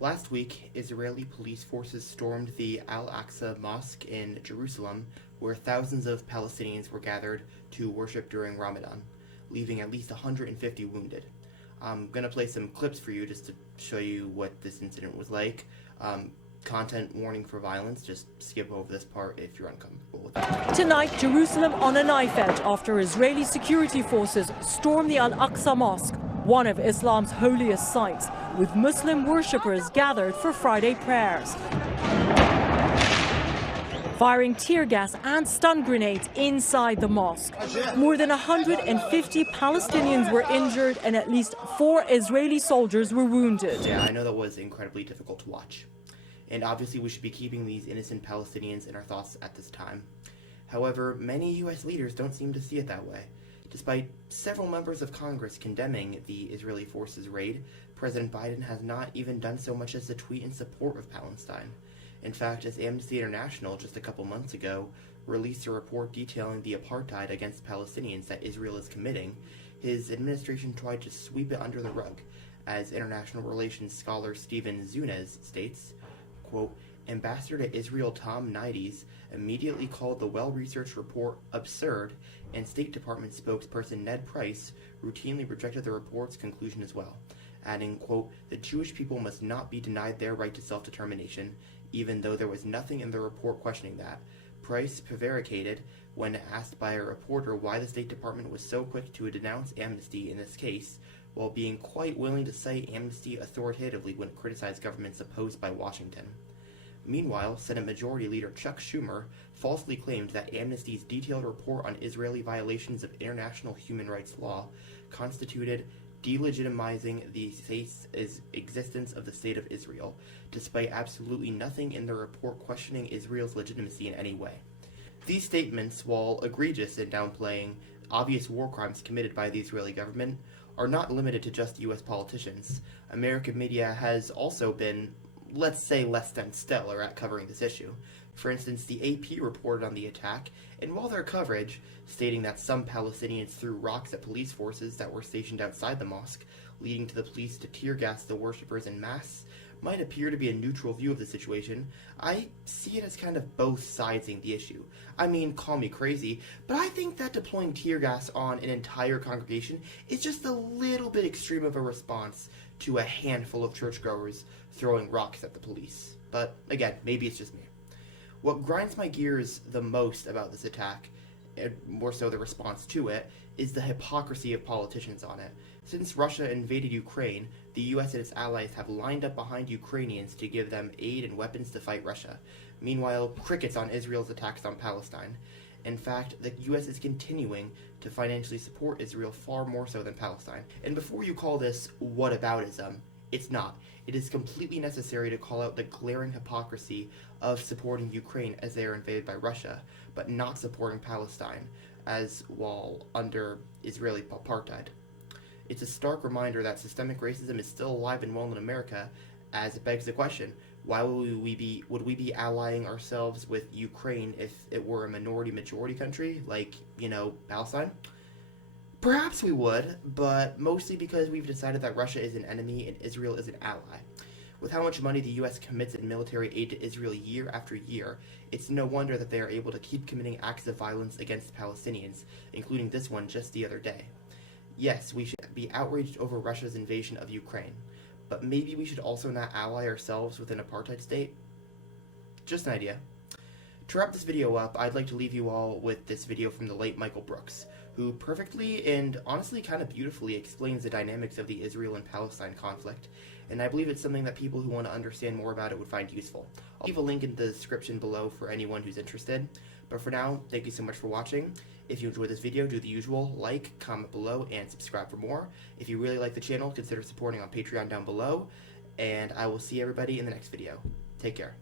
Last week, Israeli police forces stormed the Al-Aqsa Mosque in Jerusalem, where thousands of Palestinians were gathered to worship during Ramadan, leaving at least 150 wounded. I'm going to play some clips for you just to show you what this incident was like. Content warning for violence, just skip over this part if you're uncomfortable with that. Tonight, Jerusalem on a knife edge after Israeli security forces stormed the Al-Aqsa Mosque, one of Islam's holiest sites, with Muslim worshippers gathered for Friday prayers. Firing tear gas and stun grenades inside the mosque. More than 150 Palestinians were injured and at least 4 Israeli soldiers were wounded. Yeah, I know that was incredibly difficult to watch. And obviously we should be keeping these innocent Palestinians in our thoughts at this time. However, many U.S. leaders don't seem to see it that way. Despite several members of Congress condemning the Israeli forces' raid, President Biden has not even done so much as to tweet in support of Palestine. In fact, as Amnesty International just a couple months ago released a report detailing the apartheid against Palestinians that Israel is committing, his administration tried to sweep it under the rug. As international relations scholar Stephen Zunes states, quote, Ambassador to Israel Tom Nides immediately called the well-researched report absurd, and State Department spokesperson Ned Price routinely rejected the report's conclusion as well, adding, quote, the Jewish people must not be denied their right to self-determination, even though there was nothing in the report questioning that. Price prevaricated when asked by a reporter why the State Department was so quick to denounce Amnesty in this case, while being quite willing to cite Amnesty authoritatively when it criticized governments opposed by Washington. Meanwhile, Senate Majority Leader Chuck Schumer falsely claimed that Amnesty's detailed report on Israeli violations of international human rights law constituted delegitimizing the state's existence of the State of Israel, despite absolutely nothing in the report questioning Israel's legitimacy in any way. These statements, while egregious in downplaying obvious war crimes committed by the Israeli government, are not limited to just U.S. politicians. American media has also been, let's say, less than stellar at covering this issue. For instance, the AP reported on the attack, and while their coverage, stating that some Palestinians threw rocks at police forces that were stationed outside the mosque, leading to the police to tear gas the worshippers en masse, might appear to be a neutral view of the situation, I see it as kind of both sidesing the issue. I mean, call me crazy, but I think that deploying tear gas on an entire congregation is just a little bit extreme of a response to a handful of churchgoers throwing rocks at the police. But again, maybe it's just me. What grinds my gears the most about this attack, and more so the response to it, is the hypocrisy of politicians on it. Since Russia invaded Ukraine, the US and its allies have lined up behind Ukrainians to give them aid and weapons to fight Russia. Meanwhile, crickets on Israel's attacks on Palestine. In fact, the US is continuing to financially support Israel far more so than Palestine. And before you call this whataboutism, it's not. It is completely necessary to call out the glaring hypocrisy of supporting Ukraine as they are invaded by Russia, but not supporting Palestine as while under Israeli apartheid. It's a stark reminder that systemic racism is still alive and well in America, as it begs the question, why would we be allying ourselves with Ukraine if it were a minority-majority country, like, Palestine? Perhaps we would, but mostly because we've decided that Russia is an enemy and Israel is an ally. With how much money the U.S. commits in military aid to Israel year after year, it's no wonder that they are able to keep committing acts of violence against Palestinians, including this one just the other day. Yes, we should be outraged over Russia's invasion of Ukraine, but maybe we should also not ally ourselves with an apartheid state? Just an idea. To wrap this video up, I'd like to leave you all with this video from the late Michael Brooks, who perfectly and honestly kind of beautifully explains the dynamics of the Israel and Palestine conflict, and I believe it's something that people who want to understand more about it would find useful. I'll leave a link in the description below for anyone who's interested, but for now, thank you so much for watching. If you enjoyed this video, do the usual, like, comment below, and subscribe for more. If you really like the channel, consider supporting on Patreon down below, and I will see everybody in the next video. Take care.